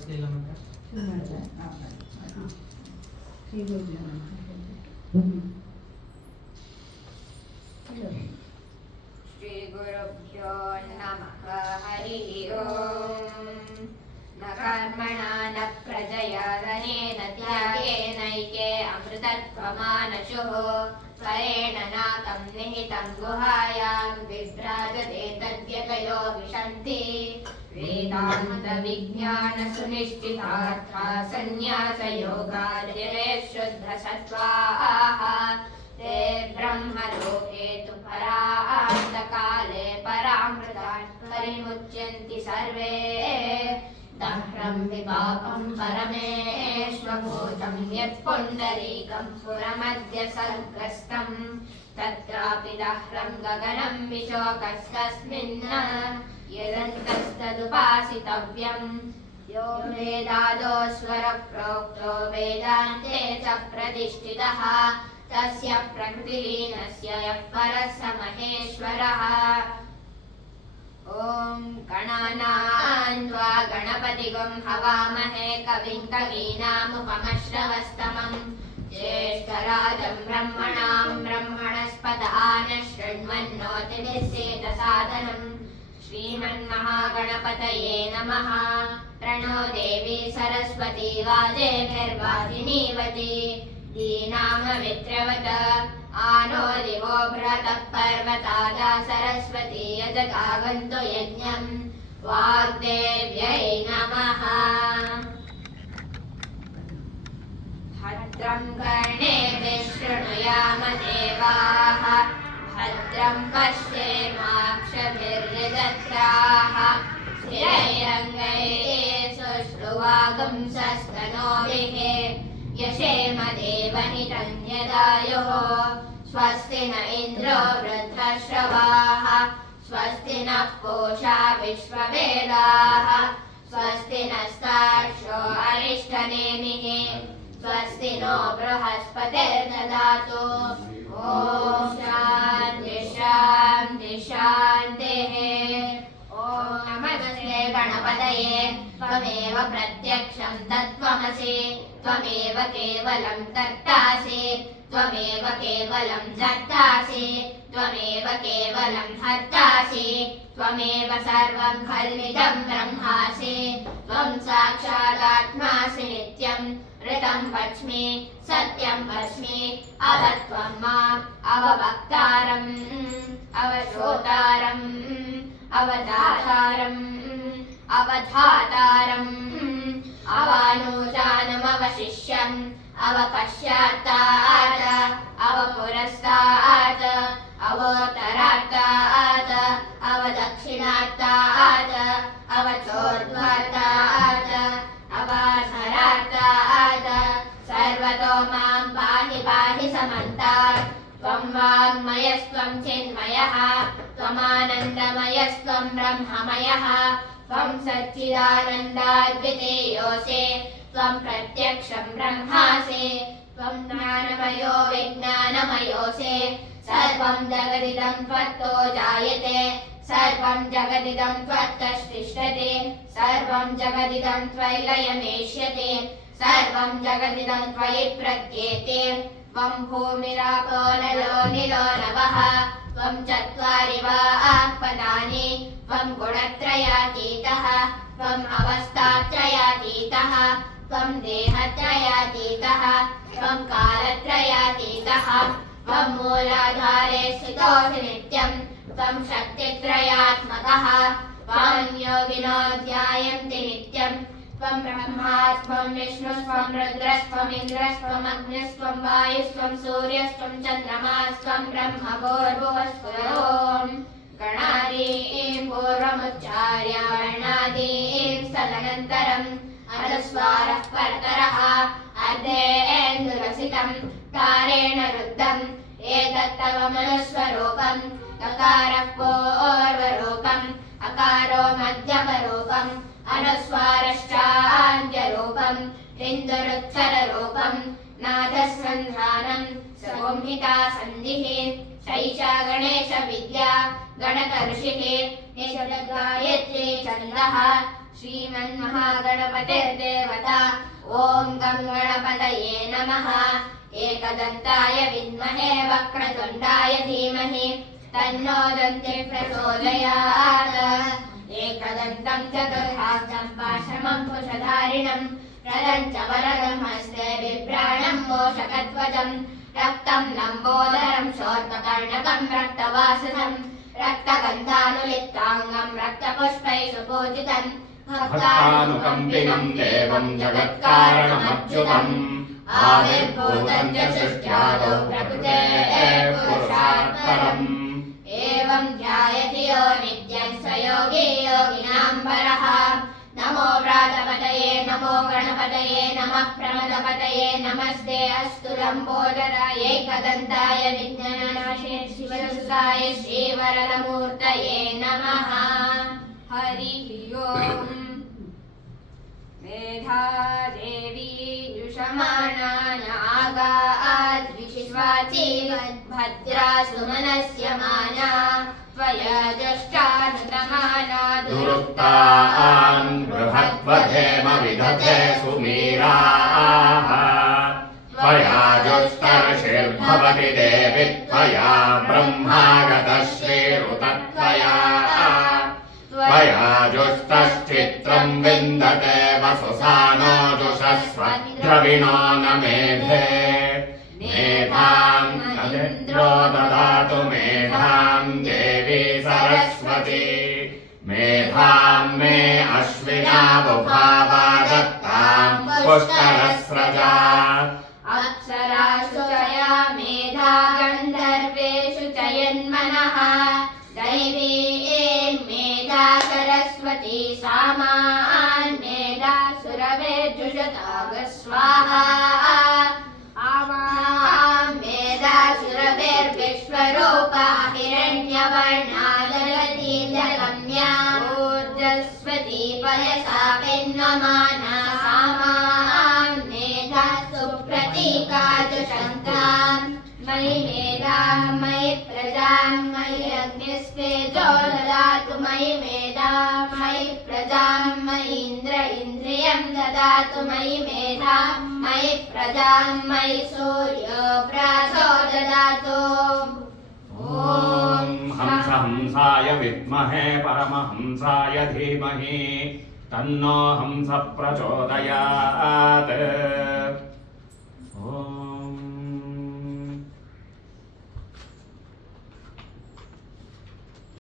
ಮಾಡಿಸ್ಲಿಲ್ಲ ಮತ್ತೆ ಶ್ರೀ ಗುರುಭ್ಯೋ ನಮಃ ಹರಿ ಓಂ ನ ಕರ್ಮಣ ನ ಪ್ರಜಯಾ ಧನೇನ ತ್ಯಾಗೇನೈಕೆ ಅಮೃತತ್ವಮಾನಶುಃ ಸ್ವರೇಣ ನಾಕಂ ನಿಹಿತಂ ಗುಹಾಯಾಂ ವಿಭ್ರಾಜತೆ ತದ್ಯತಯೋ ವಿಶಂತಿ ವೇದಾಂತ ವಿಜ್ಞಾನ ಸುನಿಶ್ಚಿತಾರ್ಥ ಸನ್ಯಾಸ ಯೋಗಾದ್ಯತೆ ಶುದ್ಧ ಸತ್ವಾಃ ते ब्रह्मलोके तु परान्तकाले परामृतात् परिमुच्यन्ति सर्वे दह्रं विपाकं परमेश्वभूतं यत्पुण्डरीकं पुरमद्य सर्गस्तं तत्रापि दह्रं गगनं विशोकस्तस्मिन् यदन्तस्तदुपासितव्यम् यो वेदादो स्वरप्रोक्तो वेदान्ते च प्रतिष्ठितः तस्य प्रकृतिलीनस्य यः परः स महेश्वरः ॐ गणानां त्वा गणपतिगुं हवामहे कविं कवीनामुपमश्रवस्तमं ज्येष्ठराजं ब्रह्मणां ब्रह्मणस्पदान शृण्वन्नोतिभिस्सेदसादनं श्रीमन्महागणपतये नमः प्रणो देवी सरस्वती वाजेभिर्वाजिनीवती दीनाममित्रवत आनो दिवो भ्रतः पर्वतादा सरस्वती यजगावन्तु यज्ञं वाग्देव्यै नमः भद्रं कर्णेभिः शृणुयाम देवाः भद्रं पश्येमाक्षभिर्यजत्राः स्थिरैरङ्गैः सुश्रुवागुंसस्तनोभिः यशेम देवहितं यदायुः स्वस्ति न इन्द्रो वृद्धश्रवाः स्वस्ति नः पूषा विश्ववेदाः स्वस्ति नस्तार्क्ष्यो अरिष्टनेमिः स्वस्ति नो बृहस्पतिर्ददातु ॐ शान्ति शान्ति शान्तिः ॐ नमस्ते गणपतये त्वमेव प्रत्यक्षं तत्त्वमसि त्वमेव केवलं कर्तासि त्वमेव केवलं धर्तासि त्वमेव केवलं हर्तासि त्वमेव सर्वं खल्विदं ब्रह्मासि त्वं साक्षादात्मासि नित्यं ऋतं वच्मि सत्यं वच्मि अवत्वं माम् अववक्तारम् अवश्रोतारम् अवधातारम् अवधातारम् अवानूचानमवशिष्यम् अवपश्चात्तात् अवपुरस्तात् अवोत्तरात्तात् अवदक्षिणात्तात् अवचोर्ध्वात्तात् अवाधरात्तात् सर्वतो मां पाहि पाहि समन्तात् त्वं वाङ्मयस्त्वं चिन्मयः त्वमानन्दमयस्त्वं ब्रह्ममयः त्वं सच्चिदानन्दाद्वितीयोऽसि त्वं प्रत्यक्षं ब्रह्मासि त्वं ज्ञानमयो विज्ञानमयोऽसि सर्वं जगदिदं त्वत्तो जायते सर्वं जगदिदं त्वत्ततिष्ठति सर्वं जगदिदं त्वयि लयमेष्यति सर्वं जगदिदं त्वयि प्रत्येते त्वं भूमिरापो नलो निलो नभः त्वं चत्वारि वाक्पदानि त्वं गुणत्रयातीतः त्वम् अवस्थात्रयातीतः त्वं देहत्रयातीतः त्वं कालत्रयातीतः त्वं मूलाधारे स्थितोऽसि नित्यं त्वं शक्तित्रयात्मकः त्वां योगिनो ध्यायन्ति नित्यं त्वं ब्रह्मा त्वं विष्णुस्त्वं रुद्रस्त्वमिन्द्रस्त्वम् अग्निस्त्वं वायुस्त्वं सूर्यस्त्वं चन्द्रमास्त्वं ब्रह्म भूर्भुवस्फुरों गणादीं पूर्वमुच्चार्य वर्णादीं तदनन्तरम् अनुस्वारः परतरः अर्धेन्दुरसितं तारेण रुद्धम् एतत्तव मनुस्वरूपम् तकारः पूर्वरूपम् अकारो मध्यमरूपम् अनुस्वारश्चान्त्यरूपम् इन्दुरुत्तररूपम् नादसन्धानम् संहिता सन्धिः शैषा गणेश विद्या गणक ऋषिः गायत्री छन्दः श्रीमन्महागणपतिर्देवता ॐ गं गणपतये नमः एकदन्ताय विद्महे वक्रतुण्डाय धीमहि तन्नो दन्तिः प्रचोदयात् एकदन्तं चतुर्हास्यं पाशमं कुशधारिणं प्रदं च वरदं हस्ते बिभ्राणं मोषकध्वजं रक्तं लम्बोदरं शोर्पकर्णकं रक्तवाससं रक्तगन्धानुलिप्ताङ्गं रक्तपुष्पैः सुपूजितं भक्तानुकम्पिनं देवं जगत्कारणमच्युतम् आविर्भूतं च सृष्ट्यादौ प्रकृतेः पुरुषात् परम् एवं ध्यायति यो नित्यं स योगी योगिनां परः नमो व्रातपतये नमो गणपतये नमः प्रमदपतये नमस्ते अस्तु लम्बोदराय एकदन्ताय विघ्ननाशिने शिवसुताय श्रीवरदमूर्तये नमः हरिः ओम् मेधा देवी जुषमाणा नागाद्विश्वाची भद्रा सुमनस्य माना त्वया दष्टानुतमाना दुरुक्तान् बृहद्वधेम विदधे सुमीराः त्वया जुष्टर्षिर्भवति देवि त्वया ब्रह्मागतः श्रीरुतत्वया त्वया जुष्टश्चित्रं विन्दते वसुसानो जुषस्व द्रविणो न मेधे मेधां नदिन्द्रो ददातु मेधां देवी सरस्वती मेधां मे अश्विना बुभावा दत्तां पुष्करस्रजा अप्सरासु चया मेधा गन्धर्वेषु चयन्मनः दैवी मेधा सरस्वती सामान् मेधा सुरभिर्जुषताग स्वाहा मेधा सुरभिर्विश्वरूपा हिरण्यवर्णा जगती जगम्या ऊर्जस्वती पयसा पिन्वमाना सामान् मेधा सुप्रतीका जुषन्ताम् मयि मेधां मयि प्रजां मयि अग्निस्तेजो ददातु मयि मेधां मयि प्रजां मयि इन्द्रियं ददातु मयि मेधां मयि प्रजां मयि सूर्यो व्रातो ददातु ॐ हंसाय विद्महे परमहंसाय धीमहि तन्नो हंसः प्रचोदयात्